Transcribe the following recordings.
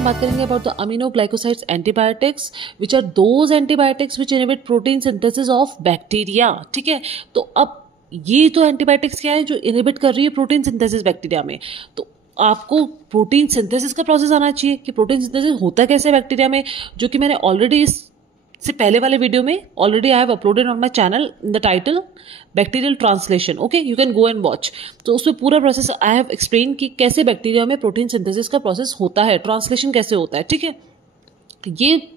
हम बात करेंगे about the aminoglycosides antibiotics which are those antibiotics which inhibit protein synthesis of bacteria. ठीक है, तो अब ये तो एंटीबायोटिक्स क्या है जो इनहिबिट कर रही है प्रोटीन सिंथेसिस बैक्टीरिया में। तो आपको प्रोटीन सिंथेसिस का प्रोसेस आना चाहिए कि प्रोटीन सिंथेसिस होता कैसे बैक्टीरिया में, जो कि मैंने ऑलरेडी से पहले वाले वीडियो में already I have uploaded on my channel in the title bacterial translation. Okay, you can go and watch. तो उसमें पूरा प्रोसेस आई हैव एक्सप्लेन कि कैसे बैक्टीरिया में प्रोटीन सिंथेसिस का प्रोसेस होता है, ट्रांसलेशन कैसे होता है। ठीक है, ये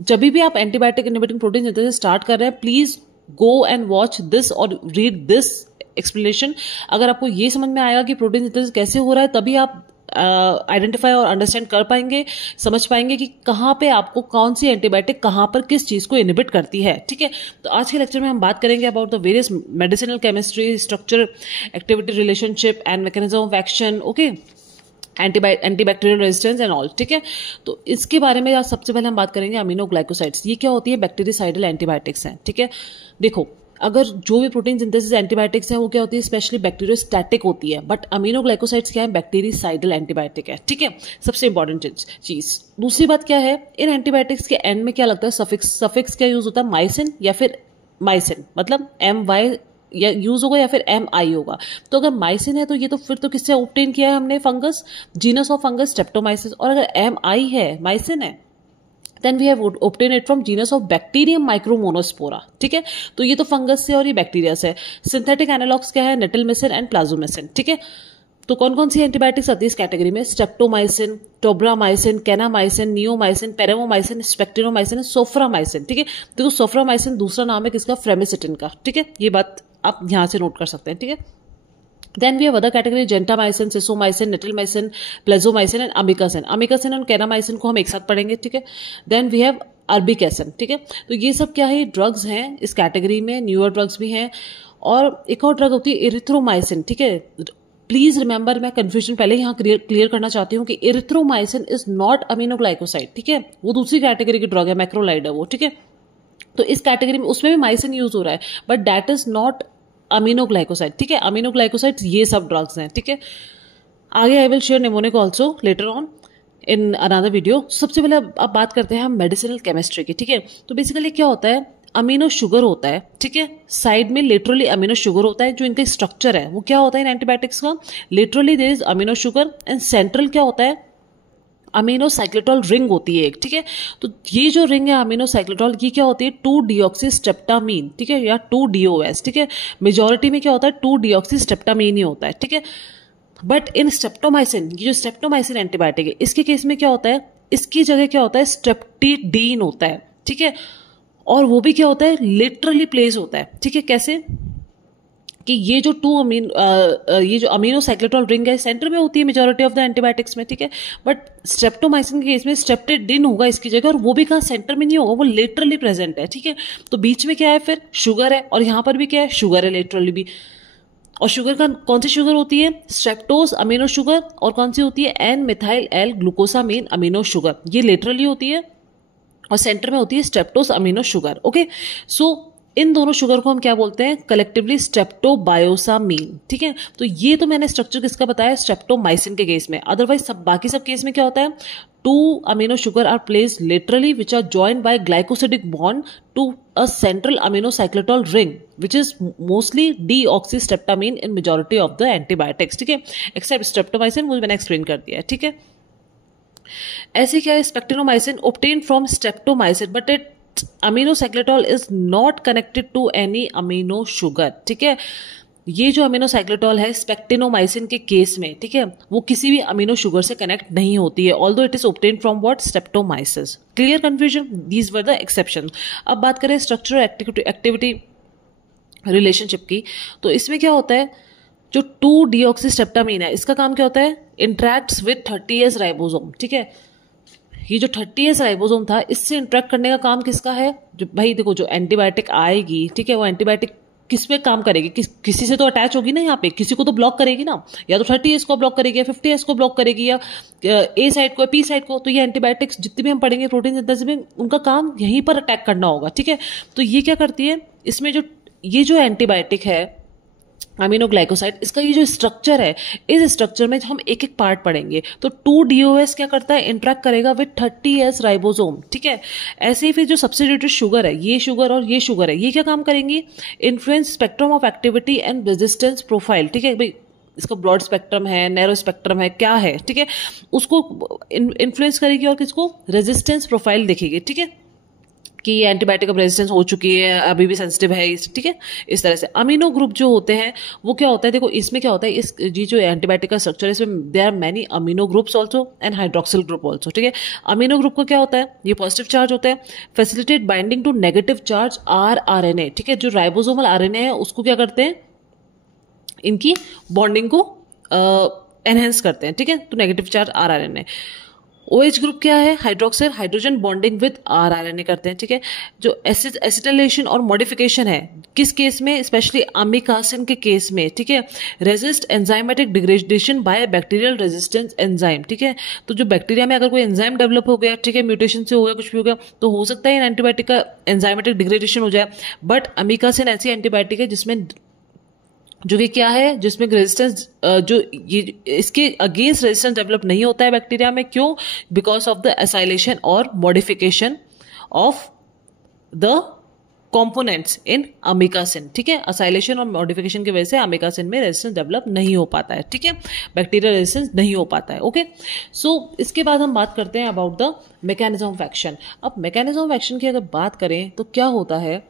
जब भी आप antibiotic inhibiting protein synthesis start कर रहे हैं, please go and watch this और रीड दिस एक्सप्लेनेशन। अगर आपको ये समझ में आएगा कि प्रोटीन सिंथेसिस कैसे हो रहा है, तभी आप आइडेंटिफाई और अंडरस्टैंड कर पाएंगे, समझ पाएंगे कि कहाँ पे आपको कौन सी एंटीबायोटिक कहाँ पर किस चीज को इनहिबिट करती है। ठीक है, तो आज के लेक्चर में हम बात करेंगे about the various medicinal chemistry, structure, activity, relationship and mechanism of action. Okay, antibacterial resistance and all. ठीक है, तो इसके बारे में आज सबसे पहले हम बात करेंगे अमीनोग्लाइकोसाइड्स। ये क्या होती है? बैक्टीरिसाइडल एंटीबायोटिक्स हैं। ठीक है, देखो अगर जो भी प्रोटीन सिंथेसिस एंटीबायोटिक्स है वो क्या होती है? स्पेशली बैक्टीरियोस्टैटिक होती है, बट अमीनोग्लाइकोसाइड्स क्या है? बैक्टीरिसाइडल एंटीबायोटिक है। ठीक है, सबसे इंपॉर्टेंट चीज। दूसरी बात क्या है, इन एंटीबायोटिक्स के एंड में क्या लगता है? सफिक्स क्या यूज होता है? माइसिन या फिर माइसिन, मतलब MY या यूज होगा या फिर MI होगा। तो अगर माइसिन है तो ये तो फिर तो किससे ऑब्टेन किया है हमने? Fungus, genus of fungus Streptomyces. और अगर MI है, माइसिन है, then we have obtained it from genus of Bacterium micromonospora। ठीक है, तो ये तो फंगस से और ये बैक्टीरिया से। सिंथेटिक एनालॉग्स क्या है? नेटिलमिसिन एंड प्लाज्मोमिसिन। ठीक है, तो कौन कौन सी एंटीबायोटिक्स आती है इस कैटेगरी में? Streptomycin, tobramycin, kanamycin, neomycin, paromomycin, spectinomycin, soframycin. ठीक है, देखो सोफ्रामाइसिन दूसरा नाम है किसका? फ्रेमिसिटिन का। ठीक है, ये बात आप यहां से नोट कर सकते हैं। ठीक है, Then we have other category gentamicin, sisomycin, netilmicin, plazomicin and amikacin। amikacin और कैनामाइसिन को हम एक साथ पढ़ेंगे। ठीक है, Then we have अर्बिकेसिन। ठीक है, तो ये सब क्या है? ड्रग्स हैं इस कैटेगरी में, न्यूअर ड्रग्स भी हैं। और एक और ड्रग होती है इरिथ्रोमाइसिन। ठीक है, प्लीज रिमेंबर, मैं कंफ्यूजन पहले यहाँ क्लियर करना चाहती हूँ कि इरिथ्रोमाइसिन इज नॉट अमीनोग्लाइकोसाइड। ठीक है, वो दूसरी कैटेगरी की ड्रग है, मैक्रोलाइड है वो। ठीक है, तो इस कैटेगरी में उसमें भी माइसिन यूज हो रहा है, but that is not aminoglycoside. ठीक है, अमीनोग्लाइकोसाइड ये सब ड्रग्स हैं। ठीक है, आगे I will share mnemonic also later on in another video. सबसे पहले अब बात करते हैं हम मेडिसिनल केमिस्ट्री की। ठीक है, तो बेसिकली क्या होता है? अमीनो शुगर होता है। ठीक है, साइड में लिटरली अमीनो शुगर होता है, जो इनका स्ट्रक्चर है वो क्या होता है इन एंटीबायोटिक्स का? Literally there is amino sugar and central क्या होता है? अमीनोसाइक्लिटॉल रिंग होती है एक। ठीक है, तो ये जो रिंग है अमीनोसाइक्लिटॉल, ये क्या होती है? 2-डीऑक्सीस्ट्रेप्टामीन। ठीक है, या 2-DOS। ठीक है, मेजोरिटी में क्या होता है? 2-डीऑक्सीस्ट्रेप्टामीन ही होता है। ठीक है, बट इन स्ट्रेप्टोमाइसिन, ये जो स्ट्रेप्टोमाइसिन एंटीबायोटिक है, इसके केस में क्या होता है? इसकी जगह क्या होता है? स्ट्रेप्टिडीन होता है। ठीक है, और वो भी क्या होता है? लिटरली प्लेस होता है। ठीक है, कैसे कि ये जो ये जो अमीनोसाइक्लिटॉल रिंग है सेंटर में होती है मेजॉरिटी ऑफ द एंटीबायोटिक्स में। ठीक है, बट स्ट्रेप्टोमाइसिन के केस में स्ट्रेप्टिडिन होगा इसकी जगह, और वो भी कहाँ? सेंटर में नहीं होगा, वो लिटरली प्रेजेंट है। ठीक है, तो बीच में क्या है फिर? शुगर है, और यहां पर भी क्या है? शुगर है लिटरली भी। और शुगर का कौन सी शुगर होती है? स्ट्रेप्टोज अमीनो शुगर। और कौन सी होती है? N-मिथाइल L ग्लूकोसामीन अमीनो शुगर। ये लिटरली होती है और सेंटर में होती है स्ट्रेप्टोज अमीनो शुगर। ओके, सो इन दोनों शुगर को हम क्या बोलते हैं? कलेक्टिवली स्ट्रेप्टोबायोसामीन। ठीक है, तो ये तो मैंने स्ट्रक्चर किसका बताया? स्ट्रेप्टोमाइसिन के केस में। अदरवाइज सब बाकी सब केस में क्या होता है? 2 amino sugar are placed laterally which are joined by glycosidic bond to a central aminocyclitol ring which is mostly deoxystreptamine in majority of the antibiotics. ठीक है, एक्सेप्ट स्ट्रेप्टोमाइसिन, वो मैंने एक्सप्लेन कर दिया है। ठीक है, ऐसे क्या है? Spectinomycin obtained from streptomycin, but it aminocyclitol is not connected to any amino sugar. ठीक है, ये जो अमीनोसाइक्लिटॉल है स्पेक्टिनोमाइसिन के केस में, ठीक है, वो किसी भी अमीनो शुगर से कनेक्ट नहीं होती है, although it is obtained from what? Streptomyces. Clear confusion? These were the exception. अब बात करें स्ट्रक्चर एक्टिविटी रिलेशनशिप की, तो इसमें क्या होता है? जो 2-डीऑक्सीस्ट्रेप्टामीन है, इसका काम क्या होता है? Interacts with 30S ribosome. ठीक है, ये जो 30S राइबोसोम था, इससे इंटरेक्ट करने का काम किसका है? जो भाई देखो, जो एंटीबायोटिक आएगी, ठीक है, वो एंटीबायोटिक किस पे काम करेगी? किसी से तो अटैच होगी ना, यहाँ पे किसी को तो ब्लॉक करेगी ना, या तो 30S को ब्लॉक करेगी, या 50S को ब्लॉक करेगी, या A साइड को, P साइड को। तो ये एंटीबायोटिक्स जितने भी हम पढ़ेंगे प्रोटीन सिंथेसिस में, उनका काम यहीं पर अटैक करना होगा। ठीक है, तो ये क्या करती है? इसमें जो ये जो एंटीबायोटिक है अमीनोग्लाइकोसाइड, इसका ये जो स्ट्रक्चर है, इस स्ट्रक्चर में हम एक एक पार्ट पढ़ेंगे। तो 2-DOS क्या करता है, इंटरेक्ट करेगा विद 30S राइबोसोम, ठीक है। ऐसे ही फिर जो सब्स्टिट्यूटेड शुगर है, ये शुगर और ये शुगर है, ये क्या काम करेंगी, influence spectrum of activity and resistance profile, ठीक है भाई। इसका ब्रॉड स्पेक्ट्रम है, नैरो स्पेक्ट्रम है, क्या है, ठीक है, उसको इन्फ्लुएंस करेगी और किसको, रेजिस्टेंस प्रोफाइल देखेगी, ठीक है, कि ये एंटीबायोटिक अब रेजिस्टेंस हो चुकी है, अभी भी सेंसिटिव है, ठीक है। इस तरह से अमीनो ग्रुप जो होते हैं वो क्या होता है, देखो इसमें क्या होता है, इस जी जो एंटीबायोटिक का स्ट्रक्चर है इसमें there are many amino groups also and hydroxyl group also, ठीक है। अमीनो ग्रुप का क्या होता है, ये पॉजिटिव चार्ज होता है, facilitate binding to negative charge RNA, ठीक है। जो राइबोसोमल RNA है उसको क्या करते हैं, इनकी बॉन्डिंग को एनहेंस करते हैं, ठीक है। तो negative charge RNA। OH group क्या है, hydroxyl, hydrogen bonding with RNA करते हैं, ठीक है। जो एसिटाइलेशन और मॉडिफिकेशन है किस केस में, स्पेशली अमीकासिन के केस में, ठीक है, resist enzymatic degradation bye bacterial resistance enzyme, ठीक है। तो जो बैक्टीरिया में अगर कोई एंजाइम डेवलप हो गया, ठीक है, म्यूटेशन से हो गया, कुछ भी हो गया, तो हो सकता है एंटीबायोटिक का एंजाइमेटिक डिग्रेडेशन हो जाए। बट अमीकासिन ऐसी एंटीबायोटिक है जिसमें जो कि क्या है, जिसमें रेजिस्टेंस जो ये इसके अगेंस्ट रेजिस्टेंस डेवलप नहीं होता है बैक्टीरिया में, क्यों, बिकॉज ऑफ द एसाइलेशन और modification of the components in amikacin, ठीक है। असाइलेशन और मॉडिफिकेशन की वजह से अमीकासिन में रेजिस्टेंस डेवलप नहीं हो पाता है, ठीक है, बैक्टीरियल रेजिस्टेंस नहीं हो पाता है, ओके। सो इसके बाद हम बात करते हैं about the mechanism of action. अब मैकेनिज्म ऑफ एक्शन की अगर बात करें तो क्या होता है,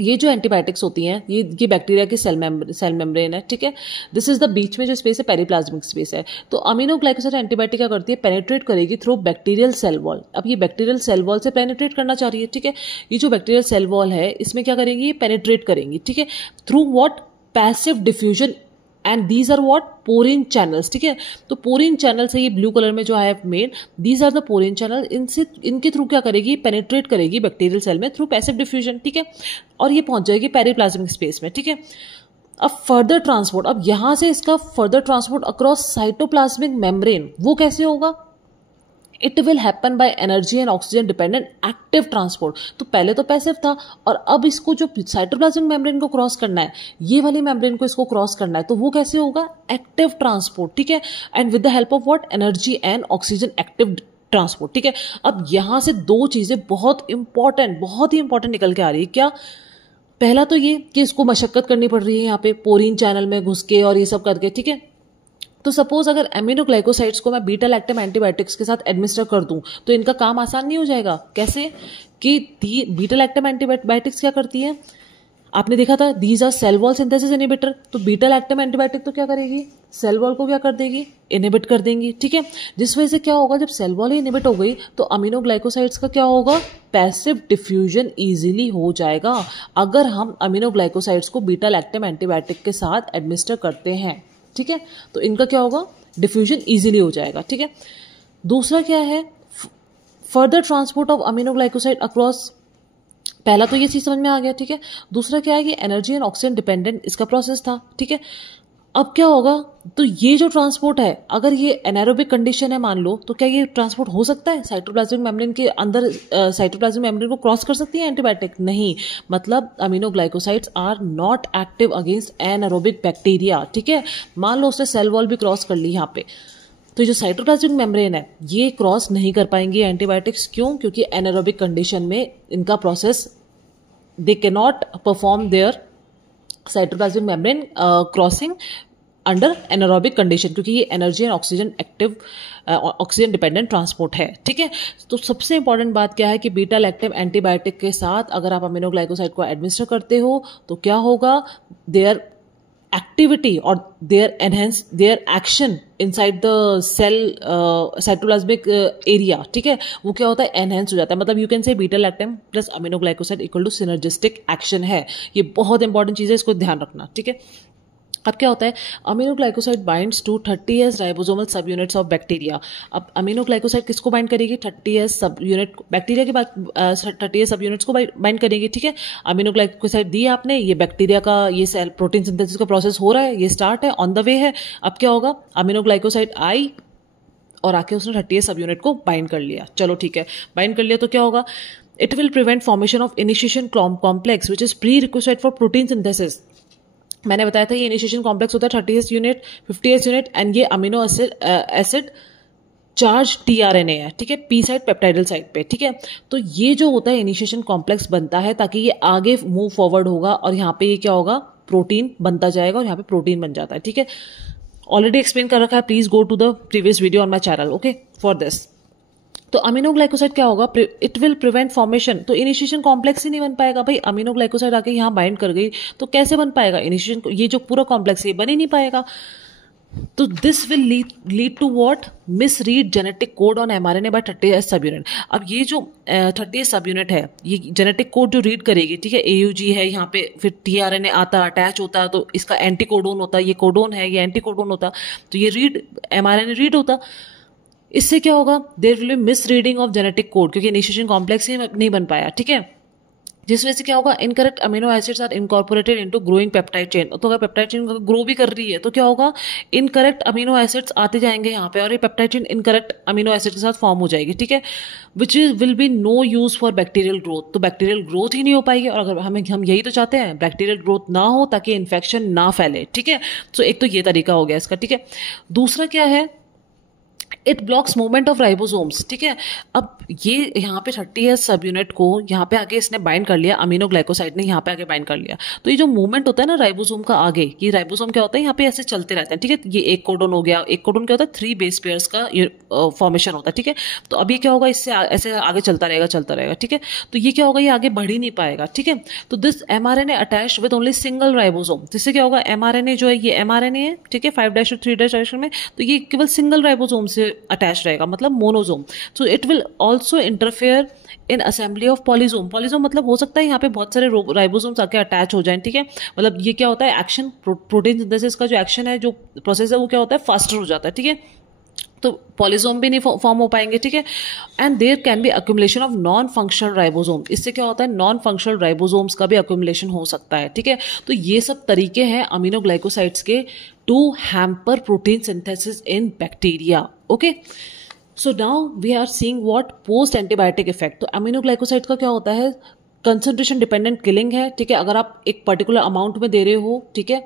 ये जो एंटीबायोटिक्स होती हैं, ये बैक्टीरिया की सेल मेम्ब्रेन है, ठीक है। दिस इज द बीच में जो स्पेस है पेरिप्लाज्मिक स्पेस है। तो अमीनोग्लाइकोसाइड एंटीबायोटिक क्या करती है, पेनिट्रेट करेगी थ्रू बैक्टीरियल सेल वॉल। अब ये बैक्टीरियल सेल वॉल से पेनिट्रेट करना चाह रही है, ठीक है। ये जो बैक्टीरियल सेल वॉल है इसमें क्या करेंगी, ये पेनिट्रेट करेंगी, ठीक है, through what, passive diffusion, and these are what, porin channels, ठीक है। तो पोरिन चैनल से ये ब्लू कलर में जो I have made, these are the porin channel, इनसे इनके थ्रू क्या करेगी, पेनिट्रेट करेगी बैक्टीरियल सेल में थ्रू पैसिव डिफ्यूजन, ठीक है, और ये पहुंच जाएगी पेरिप्लाज्मिक स्पेस में, ठीक है। अब फर्दर ट्रांसपोर्ट, अब यहां से इसका further transport across cytoplasmic membrane, वो कैसे होगा, it will happen by energy and oxygen dependent active transport. तो पहले तो पैसिव था और अब इसको जो साइटोप्लाज्मिक मेम्ब्रेन को क्रॉस करना है, ये वाली मेम्ब्रेन को इसको क्रॉस करना है, तो वो कैसे होगा, एक्टिव ट्रांसपोर्ट, ठीक है, and with the help of what, energy and oxygen active transport, ठीक है। अब यहां से दो चीजें बहुत ही इंपॉर्टेंट निकल के आ रही है। क्या, पहला तो ये कि इसको मशक्कत करनी पड़ रही है यहाँ पे पोरीन चैनल में घुस के और ये सब करके, ठीक है। तो सपोज अगर एमिनोग्लाइकोसाइड्स को मैं बीटा लैक्टम एंटीबायोटिक्स के साथ एडमिनिस्टर कर दूं तो इनका काम आसान नहीं हो जाएगा। कैसे कि बीटा लैक्टम एंटीबायोटिक्स क्या करती है, आपने देखा था, these are cell wall synthesis inhibitor. तो बीटा लैक्टम एंटीबायोटिक तो क्या करेगी, सेल वॉल को क्या कर देगी, इनिबिट कर देंगी, ठीक है। जिस वजह से क्या होगा, जब सेल वॉल ही इनिबिट हो गई तो अमीनोग्लाइकोसाइड्स का क्या होगा, पैसिव डिफ्यूजन इजीली हो जाएगा अगर हम अमीनोग्लाइकोसाइड्स को बीटा लैक्टम एंटीबायोटिक के साथ एडमिनिस्टर करते हैं, ठीक है। तो इनका क्या होगा, डिफ्यूजन इजीली हो जाएगा, ठीक है। दूसरा क्या है, further transport of aminoglycoside across, पहला तो ये चीज समझ में आ गया, ठीक है। दूसरा क्या है कि एनर्जी एंड ऑक्सीजन डिपेंडेंट इसका प्रोसेस था, ठीक है। अब क्या होगा, तो ये जो ट्रांसपोर्ट है, अगर ये एनारोबिक कंडीशन है मान लो, तो क्या ये ट्रांसपोर्ट हो सकता है साइटोप्लाज्मिक मेम्ब्रेन के अंदर, साइटोप्लाज्मिक मेम्ब्रेन को क्रॉस कर सकती है एंटीबायोटिक, नहीं। मतलब aminoglycosides are not active against anaerobic bacteria, ठीक है। मान लो उसने सेल वॉल भी क्रॉस कर ली यहाँ पे, तो जो साइटोप्लाज्मिक मेम्ब्रेन है ये क्रॉस नहीं कर पाएंगे एंटीबायोटिक्स, क्यों, क्योंकि एनारोबिक कंडीशन में इनका process, they can not perform their cytoplasmic membrane crossing under anaerobic condition, क्योंकि ये energy and oxygen active oxygen dependent transport है, ठीक है। तो सबसे इंपॉर्टेंट बात क्या है कि बीटा लैक्टम एंटीबायोटिक के साथ अगर आप अमीनोग्लाइकोसाइड को एडमिनिस्टर करते हो तो क्या होगा, देयर एक्टिविटी और their enhance their action inside the cell cytoplasmic area, ठीक है, वो क्या होता है, एनहेंस हो जाता है। मतलब you can say beta lactam plus aminoglycoside equal to synergistic action है। ये बहुत इंपॉर्टेंट चीज है, इसको ध्यान रखना, ठीक है। अब क्या होता है, aminoglycoside binds to 30S ribosomal sub units of bacteria. अब अमीनोग्लाइकोसाइड किसको बाइंड करेगी, 30S सब यूनिट, बैक्टीरिया के बाद 30S सब यूनिट्स को बाइंड करेगी, ठीक है। अमीनोग्लाइकोसाइड दी आपने, ये बैक्टीरिया का ये सेल प्रोटीन सिंथेसिस का प्रोसेस हो रहा है, ये स्टार्ट है, ऑन द वे है। अब क्या होगा, अमीनोग्लाइकोसाइड आई और आके उसने 30S सब यूनिट को बाइंड कर लिया, चलो ठीक है, बाइंड कर लिया तो क्या होगा, it will prevent formation of initiation complex which is pre requisite for protein synthesis. मैंने बताया था ये इनिशिएशन कॉम्प्लेक्स होता है 30th unit, 50th unit, and ये अमीनो एसिड चार्ज टीआरएनए है, ठीक है, पी साइड पेप्टाइडल साइड पे, ठीक है। तो ये जो होता है इनिशिएशन कॉम्प्लेक्स बनता है ताकि ये आगे मूव फॉरवर्ड होगा और यहाँ पे ये क्या होगा, प्रोटीन बनता जाएगा और यहाँ पे प्रोटीन बन जाता है, ठीक है। ऑलरेडी एक्सप्लेन कर रखा है, please go to the previous video on my channel, okay, for this. तो अमीनोग्लाइकोसाइड क्या होगा, इट विल प्रिवेंट फॉर्मेशन, तो इनिशिएशन कॉम्प्लेक्स ही नहीं बन पाएगा भाई। अमीनोग्लाइकोसाइड आके यहाँ बाइंड कर गई तो कैसे बन पाएगा इनिशिएशन, ये जो पूरा कॉम्प्लेक्स ये बन ही नहीं पाएगा। तो this will lead to what, miss read genetic code on mRNA by 30th sub unit. अब ये जो 30th सब यूनिट है ये जेनेटिक कोड जो रीड करेगी, ठीक है, एयूजी है यहाँ पे, फिर टीआरएनए आता अटैच होता है तो इसका एंटी कोडोन होता है, ये कोडोन है ये एंटी कोडोन होता, तो ये रीड एमआरएनए रीड होता। इससे क्या होगा, there will be miss reading of genetic code क्योंकि इनिशिएशन कॉम्प्लेक्स ही नहीं बन पाया, ठीक है। जिस वजह से क्या होगा, incorrect amino acids are incorporated into growing peptide chain. तो अगर पेप्टाइड चेन ग्रो भी कर रही है तो क्या होगा, इनकरेक्ट अमीनो एसिड्स आते जाएंगे यहाँ पे और ये peptide chain incorrect amino acid के साथ फॉर्म हो जाएगी, ठीक है, which is will be no use for bacterial growth. तो बैक्टीरियल ग्रोथ ही नहीं हो पाएगी और अगर हम यही तो चाहते हैं, बैक्टीरियल ग्रोथ ना हो ताकि इन्फेक्शन ना फैले, ठीक है। तो एक तो ये तरीका हो गया इसका, ठीक है। दूसरा क्या है, it blocks movement of ribosomes, ठीक है। अब ये यहाँ पे 30th सब यूनिट को यहाँ पे आगे इसने बाइंड कर लिया, अमीनोग्लाइकोसाइड ने यहाँ पे आगे बाइंड कर लिया। तो ये जो मूवमेंट होता है ना राइबोसोम का आगे, ये राइबोसोम क्या होता है, यहाँ पे ऐसे चलते रहते हैं, ठीक है। ये एक कोडोन हो गया, एक कोडोन क्या होता है, 3 बेस पेयर्स का फॉर्मेशन होता है, ठीक है। तो अब ये क्या होगा, इससे ऐसे आगे चलता रहेगा, ठीक है। तो ये क्या होगा, ये आगे बढ़ ही नहीं पाएगा, ठीक है। तो this mRNA attach with only single ribosome, जिससे क्या होगा, एमआरएनए जो है ये एमआरएनए है, ठीक है, 5' और 3' डायरेक्शन में, तो ये केवल सिंगल राइबोसोम से अटैच रहेगा, मतलब monosome. So it will also interfere in assembly of polysome. Polysome मतलब हो सकता है यहाँ पे बहुत सारे राइबोसोम्स आके अटैच हो जाएं, ठीक है। मतलब ये क्या होता है, एक्शन प्रोटीन सिंथेसिस का जो एक्शन है, जो प्रोसेस है, वो क्या होता है, फास्टर हो जाता है, ठीक है। तो पॉलीसोम भी नहीं फॉर्म हो पाएंगे, ठीक है। And there can be accumulation of non functional ribosome. इससे क्या होता है, नॉन फंक्शनल राइबोसोम्स का भी अक्यूमुलेशन हो सकता है, ठीक है। तो ये सब तरीके हैं अमीनोग्लाइकोसाइड्स के to hamper protein synthesis in bacteria, okay. So now we are seeing what post antibiotic effect. तो अमीनोग्लाइकोसाइड का क्या होता है, कंसंट्रेशन डिपेंडेंट किलिंग है, ठीक है। अगर आप एक पर्टिकुलर अमाउंट में दे रहे हो, ठीक है,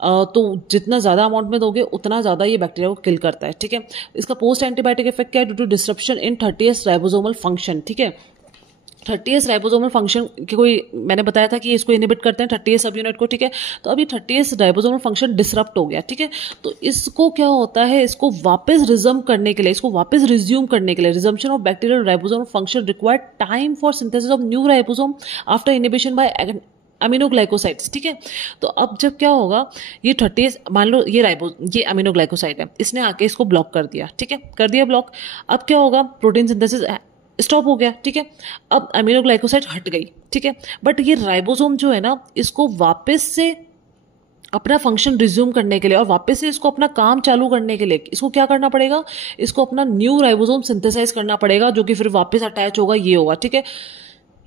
तो जितना ज्यादा अमाउंट में दोगे उतना ज्यादा ये बैक्टीरिया को किल करता है, ठीक है। इसका पोस्ट एंटीबायोटिक इफेक्ट क्या है, due to disruption in 30th ribosomal function, ठीक है। 30th राइबोसोमल फंक्शन की कोई, मैंने बताया था कि इसको इनहिबिट करते हैं 30th सब यूनिट को, ठीक है। तो अब ये 30th राइबोसोमल फंक्शन डिसरप्ट हो गया, ठीक है। तो इसको क्या होता है, इसको वापस रिज्यूम करने के लिए, resumption of bacterial ribosomal function required time for synthesis of new ribosome after inhibition by aminoglycosides, ठीक है। तो अब जब क्या होगा, ये 30th, मान लो ये अमीनोग्लाइकोसाइड है, इसने आके इसको ब्लॉक कर दिया, ठीक है, कर दिया ब्लॉक। अब क्या होगा, प्रोटीन सिंथेसिस स्टॉप हो गया, ठीक है। अब अमीनोग्लाइकोसाइड हट गई, ठीक है। बट ये राइबोसोम जो है ना, इसको वापस से अपना फंक्शन रिज्यूम करने के लिए और वापस से इसको अपना काम चालू करने के लिए इसको क्या करना पड़ेगा, इसको अपना न्यू राइबोसोम सिंथेसाइज करना पड़ेगा, जो कि फिर वापस अटैच होगा, ये होगा, ठीक है।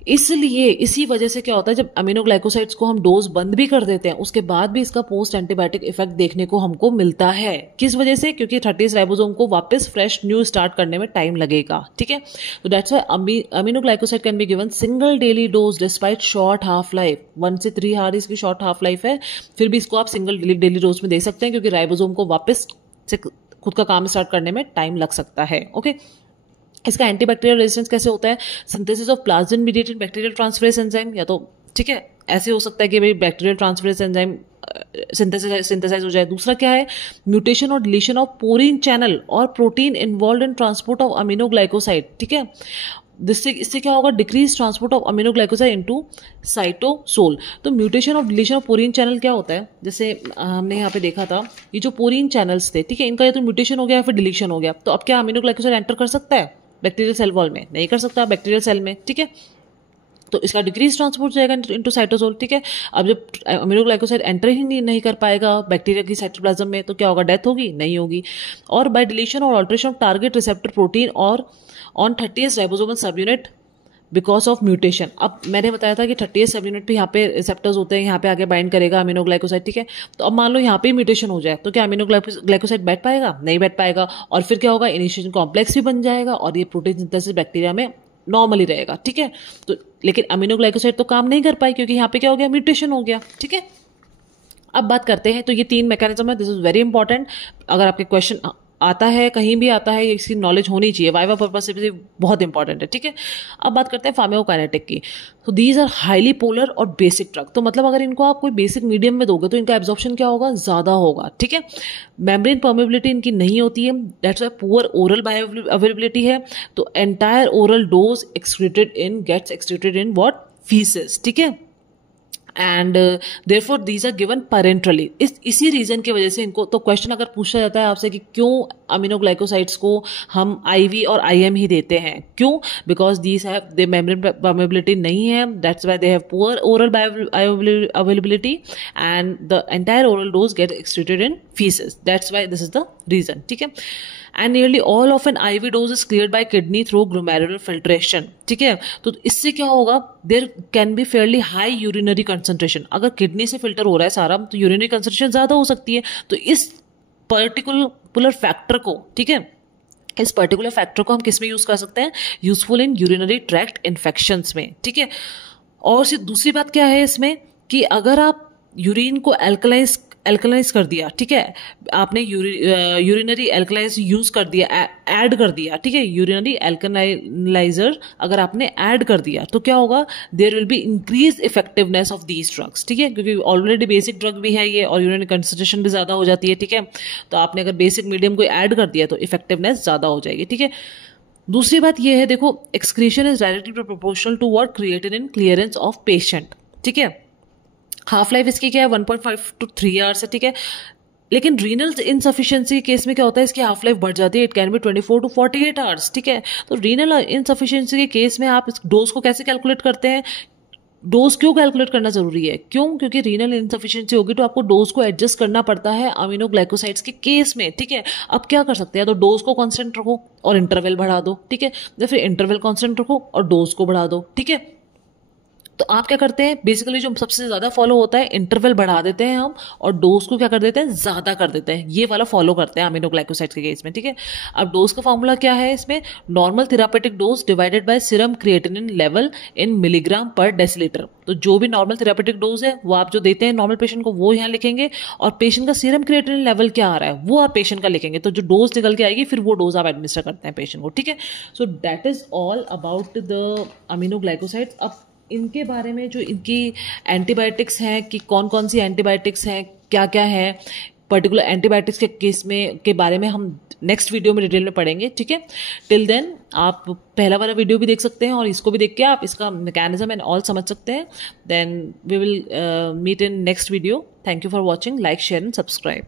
इसलिए इसी वजह से क्या होता है, जब अमीनोग्लाइकोसाइड्स को हम डोज बंद भी कर देते हैं, उसके बाद भी इसका पोस्ट एंटीबायोटिक इफेक्ट देखने को हमको मिलता है। किस वजह से, क्योंकि 30th राइबोसोम को वापस फ्रेश न्यू स्टार्ट करने में टाइम लगेगा, ठीक है। तो that's why aminoglycoside can be given single daily dose despite short half life, 1 से 3 आवर इसकी शॉर्ट हाफ लाइफ है, फिर भी इसको आप सिंगल डेली डोज में दे सकते हैं, क्योंकि राइबोसोम को वापस से खुद का काम स्टार्ट करने में टाइम लग सकता है, ओके। इसका एंटीबैक्टीरियल रेजिस्टेंस कैसे होता है, synthesis of plasmin mediated bacterial transferase enzyme, या तो ठीक है ऐसे हो सकता है कि भाई बैक्टीरियल ट्रांसफरेज एंजाइम सिंथेसाइज हो जाए। दूसरा क्या है, म्यूटेशन और डिलीशन ऑफ पोरीन चैनल और protein involve in transport of aminoglycoside, ठीक है। इससे क्या होगा, decrease transport of aminoglycoside into cytosol. तो mutation of deletion of porin channel क्या होता है, जैसे हमने यहाँ पे देखा था, ये जो पोरीन चैनल्स थे, ठीक है, इनका या तो म्यूटेशन हो गया या फिर डिलीशन हो गया। तो अब क्या अमीनोग्लाइकोसाइड एंटर कर सकता है बैक्टीरियल सेल वॉल में, नहीं कर सकता बैक्टीरियल सेल में, ठीक है। तो इसका डिक्रीज ट्रांसपोर्ट जाएगा इनटू साइटोसोल, ठीक है। अब जब अमीनोग्लाइकोसाइड एंटर ही नहीं कर पाएगा बैक्टीरिया की साइटोप्लाज्म में, तो क्या होगा, डेथ होगी, नहीं होगी। और बाय डिलीशन और alteration of target receptor protein और on 30th ribosomal subunit because of mutation. अब मैंने बताया था कि 30th सब यूनिट पे यहाँ पे रिसेप्टर्स होते हैं, यहाँ पे आगे बाइंड करेगा अमीनोग्लाइकोसाइड, ठीक है। तो अब मान लो यहाँ पे म्यूटेशन हो जाए, तो क्या अमीनोग्लाइकोसाइड बैठ पाएगा, नहीं बैठ पाएगा, और फिर क्या होगा, इनिशिएशन कॉम्प्लेक्स भी बन जाएगा और ये प्रोटीन सिंथेसिस बैक्टीरिया में नॉर्मली रहेगा, ठीक है। तो लेकिन अमीनोग्लाइकोसाइड तो काम नहीं कर पाई, क्योंकि यहाँ पे क्या हो गया, म्यूटेशन हो गया, ठीक है। अब बात करते हैं, तो ये 3 मैकेनिज्म है, दिस इज वेरी इंपॉर्टेंट। अगर आपके क्वेश्चन आता है, कहीं भी आता है, इसकी नॉलेज होनी चाहिए, वाइवा पर्पस से भी बहुत इंपॉर्टेंट है, ठीक है। अब बात करते हैं फार्माकोकाइनेटिक की। तो दीज आर हाईली पोलर और बेसिक ड्रग। तो मतलब अगर इनको आप कोई बेसिक मीडियम में दोगे तो इनका एब्जॉर्प्शन क्या होगा, ज़्यादा होगा, ठीक है। मेम्ब्रेन परमेबिलिटी इनकी नहीं होती है, that's why poor oral bio availability है। तो entire oral dose gets excreted in what, faeces, ठीक है। And therefore these are given parenterally. इसी रीजन की वजह से इनको, तो क्वेश्चन अगर पूछा जाता है आपसे कि क्यों अमीनोग्लाइकोसाइड्स को हम आईवी और आईएम ही देते हैं, क्यों, because these have they membrane permeability नहीं है, that's why they have poor oral bio availability and the entire oral dose get excreted in faeces, that's why this is the reason, ठीक है। And nearly all of an IV dose is cleared by kidney through glomerular filtration, ठीक है। तो इससे क्या होगा, there can be fairly high urinary concentration. अगर kidney से फिल्टर हो रहा है सारा तो यूरिनरी कंसंट्रेशन ज्यादा हो सकती है। तो इस पर्टिकुलर फैक्टर को, ठीक है, इस पर्टिकुलर फैक्टर को हम किस में यूज कर सकते हैं, useful in urinary tract infections में, ठीक है। और दूसरी बात क्या है इसमें कि अगर आप यूरिन को एल्कलाइज कर दिया, ठीक है, आपने यूरिनरी एल्कलाइज यूज कर दिया, ऐड कर दिया, ठीक है, यूरिनरी एल्कलाइजर अगर आपने ऐड कर दिया तो क्या होगा, there will be increase effectiveness of these drugs, ठीक है, क्योंकि ऑलरेडी बेसिक ड्रग भी है ये और यूरिनरी कंसंट्रेशन भी ज्यादा हो जाती है, ठीक है। तो आपने अगर बेसिक मीडियम को ऐड कर दिया तो इफेक्टिवनेस ज्यादा हो जाएगी, ठीक है। दूसरी बात यह है, देखो, excretion is directly proportional to what created in clearance of patient, ठीक है। हाफ लाइफ इसकी क्या है, 1.5 to 3 आवर्स है, ठीक है। लेकिन रीनल इनसफिशियंसी केस में क्या होता है, इसकी हाफ लाइफ बढ़ जाती है, it can be 24 to 48 hours, ठीक है। तो रीनल इनसफिशियंसी के केस में आप इस डोज को कैसे कैलकुलेट करते हैं, डोज क्यों कैलकुलेट करना जरूरी है, क्यों, क्योंकि रीनल इनसफिशियंसी होगी तो आपको डोज को एडजस्ट करना पड़ता है अमीनोग्लाइकोसाइड्स के केस में, ठीक है। अब क्या कर सकते हैं, तो डोज को कांस्टेंट रखो और इंटरवल बढ़ा दो, ठीक है, या फिर इंटरवल कांस्टेंट रखो और डोज को बढ़ा दो, ठीक है। तो आप क्या करते हैं, बेसिकली जो सबसे ज्यादा फॉलो होता है, इंटरवल बढ़ा देते हैं हम और डोज को क्या कर देते हैं, ज्यादा कर देते हैं, ये वाला फॉलो करते हैं अमीनोग्लाइकोसाइड्स के केस में, ठीक है। अब डोज का फॉर्मूला क्या है इसमें, normal therapeutic dose divided by serum creatinine level in milligram पर डेसीलीटर। तो जो भी नॉर्मल थेरापेटिक डोज है वो आप जो देते हैं नॉर्मल पेशेंट को वो यहाँ लिखेंगे, और पेशेंट का सीरम क्रिएटिनिन लेवल क्या आ रहा है वो आप पेशेंट का लिखेंगे। तो जो डोज निकल के आएगी फिर वो डोज आप एडमिनिस्टर करते हैं पेशेंट को, ठीक है। So that is all about the aminoglycosides. अब इनके बारे में जो इनकी एंटीबायोटिक्स हैं कि कौन कौन सी एंटीबायोटिक्स हैं, क्या क्या है पर्टिकुलर एंटीबायोटिक्स के केस में के बारे में हम नेक्स्ट वीडियो में डिटेल में पढ़ेंगे, ठीक है। टिल देन आप पहला वाला वीडियो भी देख सकते हैं और इसको भी देख के आप इसका मैकेनिज्म एंड ऑल समझ सकते हैं। Then we will meet in next video. Thank you for watching, like, share and subscribe.